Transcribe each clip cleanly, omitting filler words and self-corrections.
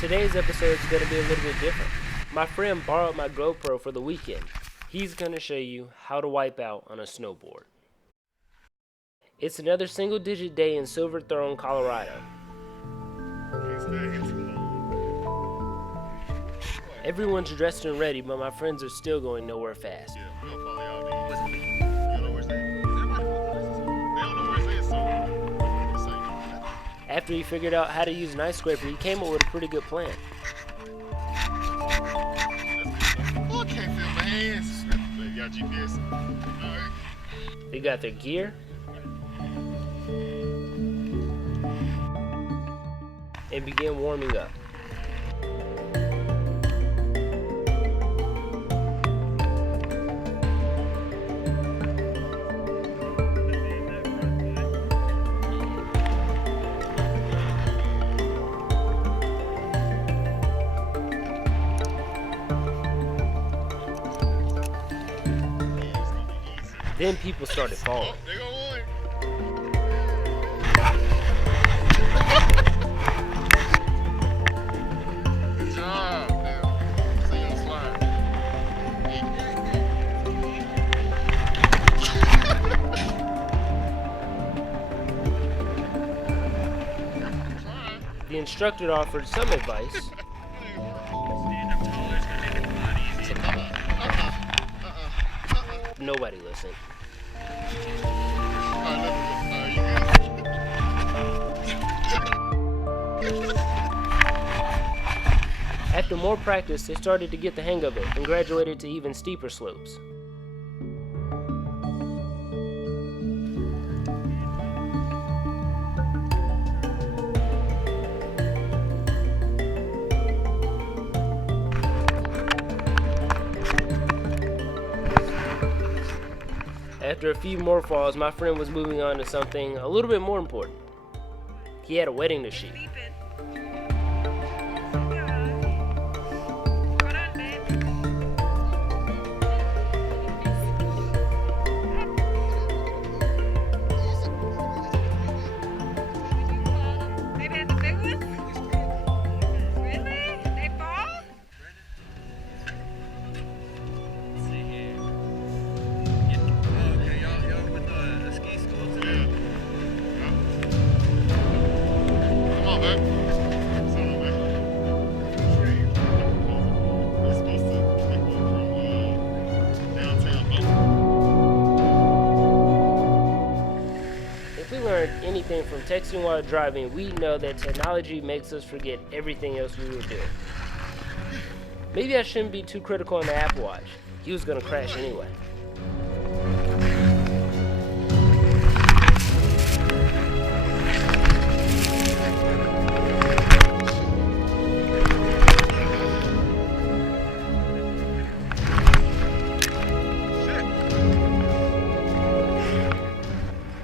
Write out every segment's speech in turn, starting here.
Today's episode is going to be a little bit different. My friend borrowed my GoPro for the weekend. He's going to show you how to wipe out on a snowboard. It's another single-digit day in Silver Throne, Colorado. Everyone's dressed and ready, but my friends are still going nowhere fast. After he figured out how to use an ice scraper, he came up with a pretty good plan. Oh, I can't feel my hands. They got GPS. Alright. They got their gear and began warming up. Then people started falling. They go on. Good job. See you slide. The instructor offered some advice. Nobody listened. After more practice, they started to get the hang of it and graduated to even steeper slopes. After a few more falls, my friend was moving on to something a little bit more important. He had a wedding to shoot. Anything from texting while driving, we know that technology makes us forget everything else we were doing. Maybe I shouldn't be too critical on the Apple Watch. He was gonna crash anyway.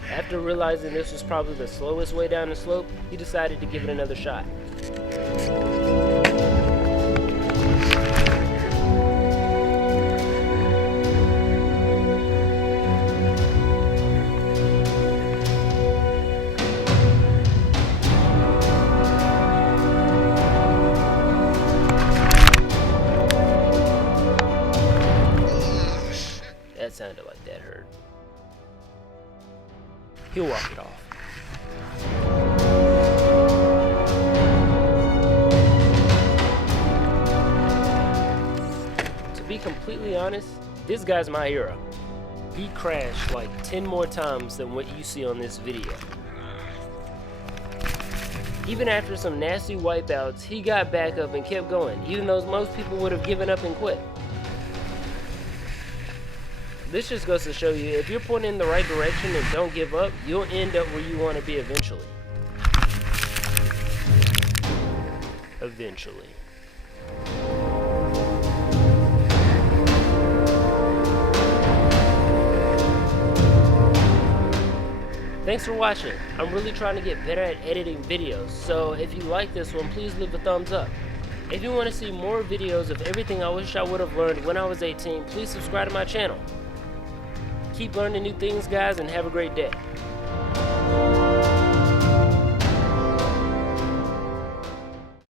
After realizing this was probably the slowest way down the slope, he decided to give it another shot. That sounded like that hurt. He'll walk it off. To be completely honest, this guy's my hero. He crashed like 10 more times than what you see on this video. Even after some nasty wipeouts, he got back up and kept going, even though most people would have given up and quit. This just goes to show you, if you're pointing in the right direction and don't give up, you'll end up where you want to be eventually. Eventually. Thanks for watching. I'm really trying to get better at editing videos, so if you like this one, please leave a thumbs up. If you want to see more videos of everything I wish I would have learned when I was 18, please subscribe to my channel. Keep learning new things, guys, and have a great day.